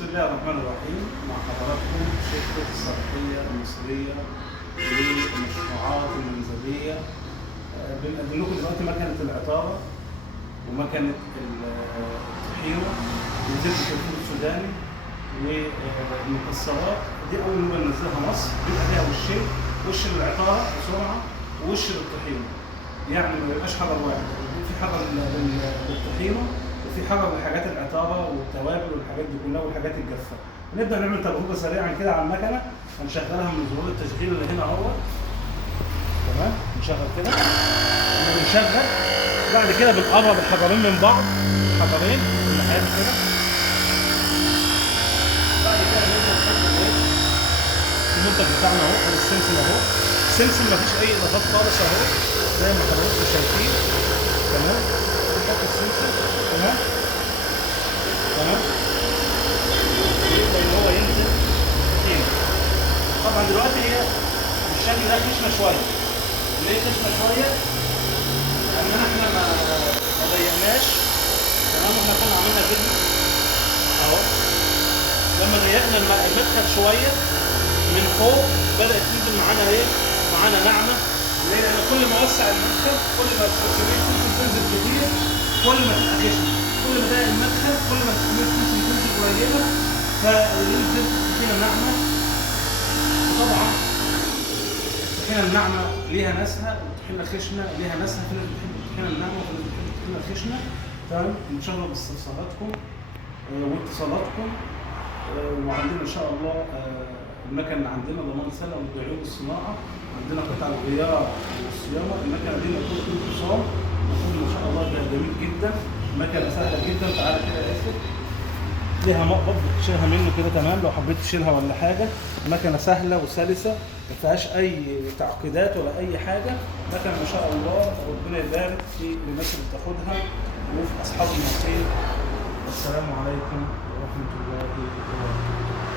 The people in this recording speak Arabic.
بسم الله الرحمن الرحيم. مع حضراتكم شركة الصالحية المصرية للمشروعات المنزلية. بنقدم لكم دلوقتي مكنة العطارة ومكنة الطحينة وزيت الفلفل السوداني والمكسرات. دي أول مرة ننزلها مصر، بيبقى ليها وشين، وش للعطارة بسرعة ووش للطحينة، يعني ما يبقاش حجر واحد، في حجر للطحينة وفي حجر لحاجات العطارة والتوابل والحاجات دي كلها والحاجات الجافة. نبدأ نعمل تجربة سريعا كده على المكنة، هنشغلها من زرار التشغيل اللي هنا اهوت. تمام، نشغل كده. لما بنشغل بعد كده بنقرب الحجرين من بعض، حجرين من ناحية كده. بعد كده نبدأ نشغل المنتج بتاعنا اهو، السمسم اهو. السمسم مفيش أي إضافات خالص اهو، زي ما حضراتكم شايفين. تمام، نحط السمسم. تمام تمام، يبدأ إن هو ينزل فيه. طبعا دلوقتي هي بالشكل ده خشنة شوية. ليه خشنة شوية؟ لأننا احنا ما ضيقناش. تمام، احنا كنا عملنا فيديو اهو، لما ضيقنا المدخل شوية من فوق بدأت تنزل معانا ايه؟ معانا ناعمة. ليه؟ لأن كل ما وسع المدخل، كل ما كمية السمسم تنزل كتير، كل ما تبقى خشنة. كل ما ضيق المدخل كل ما كمية السمسم تنزل قليلة، فينزل الطحينة ناعمة. وطبعا الطحينة الناعمة ليها ناسها، والطحينة الخشنة ليها ناسها. في ناس بتحب الطحينة الناعمة وفي ناس بتحب الطحينة الخشنة. تمام، نتشرف باستفساراتكم واتصالاتكم. وعندنا ان شاء الله المكنه اللي عندنا ضمان سنه للبيوع والصناعه، عندنا قطع الغيار والصيانه. المكنه دي موجوده في اتصال، المفروض ما شاء الله ده جميل جدا، مكنه سهله جدا. تعالى كده يا ياسر، ليها مقبض بتشيلها منه كده. تمام، لو حبيت تشيلها ولا حاجه. مكنه سهله وسلسه، ما فيهاش اي تعقيدات ولا اي حاجه. مكنه ما شاء الله، ربنا يبارك في الناس اللي بتاخدها وفي اصحاب النصيب. السلام عليكم ورحمه الله وبركاته.